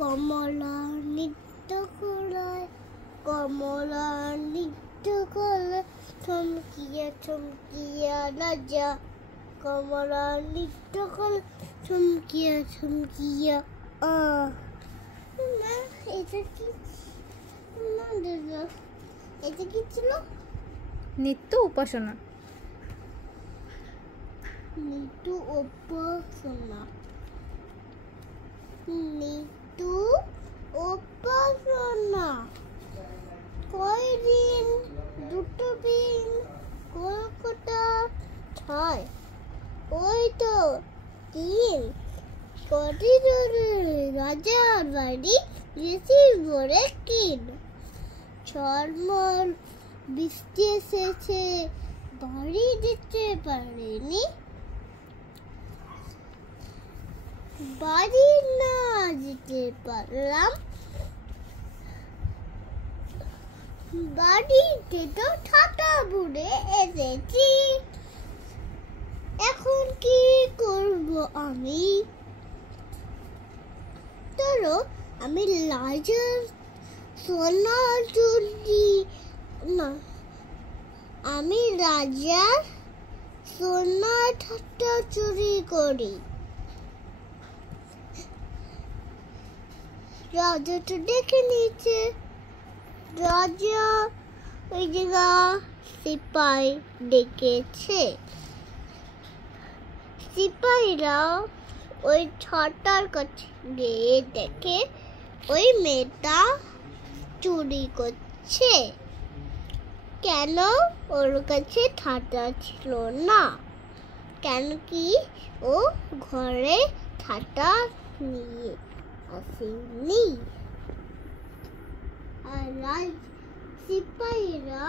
কমলা নৃত্য করায়, কমলা নৃত্য করায়, থমকিয়া থমকিয়া রাজা। কমলা নৃত্য করায়, থমকিয়া থমকিয়া মা, এটা কি? মা দাদা, এটা কি ছিল? নিত্য উপাসনা। নিত্য উপাসনা, নিত্য উপাসনা। কয়দিন? দুটো দিন। কলকাতা 6, ওই তো 3। কদিন রাজার বাড়ি বেশি বড়ে কিন। ঝড়মল বৃষ্টি এসেছে, বাড়ি যেতে পারেনি। বাড়ি না যেতে পারলাম, বাড়িতে তো ঠাটা বুড়ে এসেছি। এখন কি করব আমি? ধরো আমি রাজার সোনা চুরি না, আমি রাজার সোনা ঠাটা চুরি করি। রাজা তো দেখে নিচ্ছে। রাজা ওই জায়গা সিপাই ডেকেছে। সিপাহীরা ওই ছাতার কাছে গিয়ে দেখে ওই মেয়েটা চুরি করছে। কেন? ওর কাছে ছাতা ছিল না। কেন কি? ও ঘরে ছাতা নিয়ে আসেনি। আর সিপাহীরা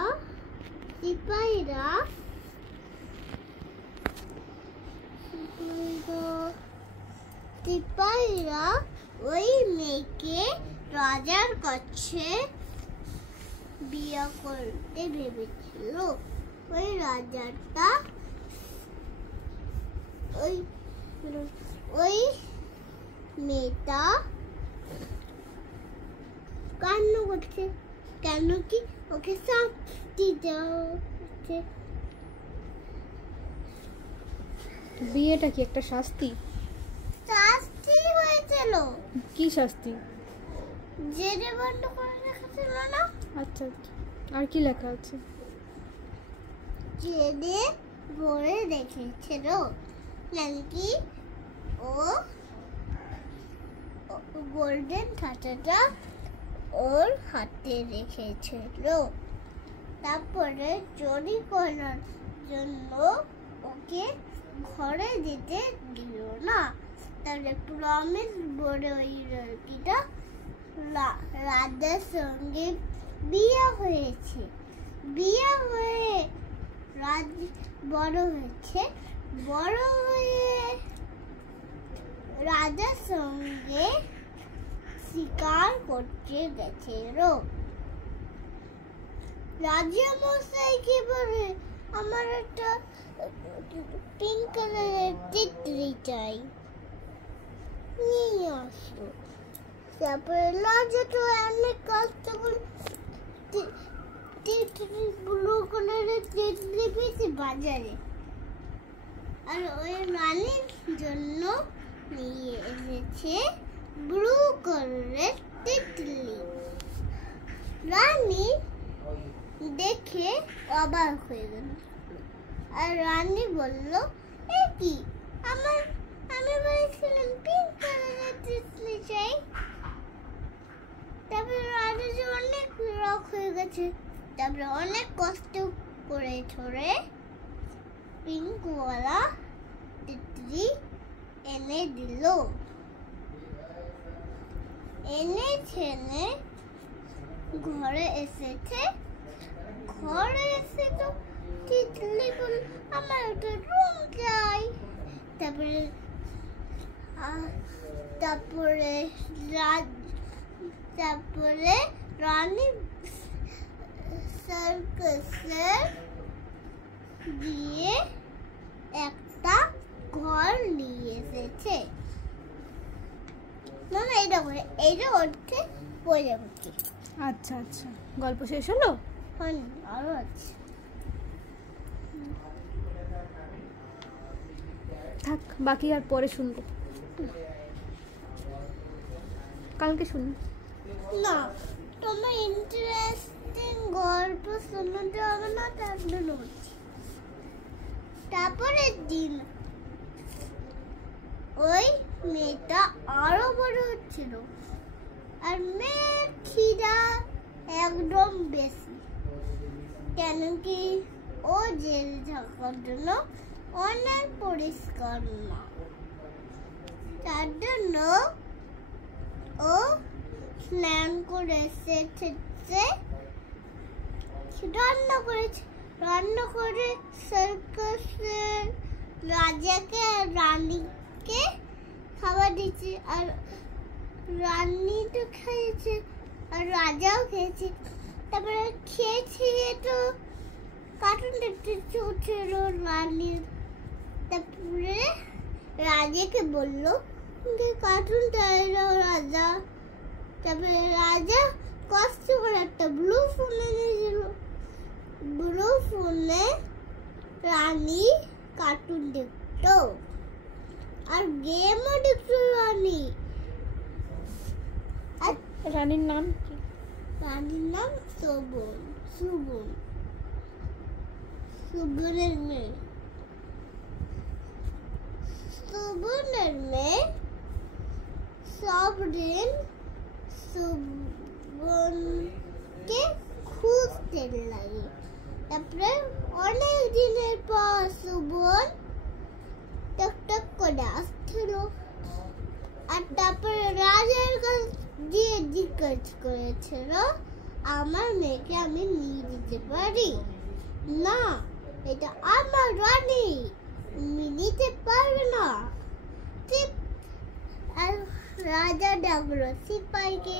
ওই মেয়েকে রাজার কাছে বিয়ে করতে ভেবেছিল। ওই রাজাটা ওই মেয়েটা কান্না করছে। কেন কি? ওকে শাস্তি দেওয়া হচ্ছে। বিয়েটা কি একটা শাস্তি? শাস্তি হয়েছিল। কি শাস্তি? জেলে বন্ধ করে রেখেছিল না। আচ্ছা, আর কি লেখা আছে? জেলে ভরে রেখেছিল। নাকি ও গোল্ডেন ছাতাটা ওর হাতে রেখেছিল। তারপরে চুরি করার জন্য ওকে ঘরে যেতে দিল না। তাহলে প্রমিস বলে ওই লড়কিটা রাজার সঙ্গে বিয়ে হয়েছে। বিয়ে হয়ে বড় হয়েছে। বড় হয়ে রাজার সঙ্গে শিকার করতে গেছিল। রাজা মশাই কি বলে, আমার একটা পিঙ্ক কালারের তিতলি চাই, নিয়ে আসো। তারপরে রাজা তো অনেক কষ্ট করে ব্লু কালারের তিতলি পেয়েছে বাজারে। আর ওই রানীর জন্য নিয়ে এসেছে ব্লু কালারের তিতলি। রানী দেখে অবাক হয়ে গেল। আর রানী বলল, এ কি? আমি বলেছিলাম পিঙ্ক কালারের তিতলি চাই। তারপরে রাজা যে অনেক রাগ হয়ে গেছে। তারপরে অনেক কষ্ট করে ধরে পিঙ্কওয়ালা তিতলি এনে দিল। এনে ছেলে ঘরে এসেছে। ঘরে এসে তো তিতলি বল, আমার একটা রুম চাই। তারপরে রানী সার্কাসে গিয়ে একটা ঘর নিয়ে এসেছে। না না এইটা হচ্ছে প্রজাপতি। আচ্ছা আচ্ছা, গল্প শেষ হলো? হয়নি, আরো আছে। থাক, বাকি আর পরে শুনবো, কালকে শুনি। না, তোমার ইন্টারেস্টিং গল্প শোনাতে হবে না, তার জন্য বলছি। তারপরের দিন ওই মেয়েটা আরো বড় হচ্ছিল, আর মেয়ের খিদা একদম বেশি, কেন কি ও জেলে থাকার জন্য অনেক পরিষ্কার না, তার জন্য ও স্নান করে এসেছে, রান্না করে সার্কাসের রাজাকে আর রানীকে খাবার দিচ্ছে, আর রানী তো খেয়েছে আর রাজাও খেয়েছে। তারপরে খেয়েছি একটু কার্টুন দেখতে চলছিল রানীর। তারপরে রাজাকে বললো যে কার্টুনটা এলো রাজা। তারপরে রাজা কষ্ট করে একটা ব্লু ফোন এনেছিল, ব্লু ফোনে রানী কার্টুন দেখতো আর গেমও দেখতো রানী। আর রানীর নাম কি? রানীর নাম সুবনের মেয়ে সব দিন সুবনকে খুঁজতে লাগে। তারপরে অনেক দিনের পর সুবন টক করে আসছিল, আর তারপরে রাজার কাছে দিয়ে জিজ্ঞেস করেছিল, আমার মেয়েকে আমি নিয়ে যেতে পারি? না, এটা আমার রানী, তুমি নিতে পারবে না। আর রাজা ডাকলো সিপাহীকে,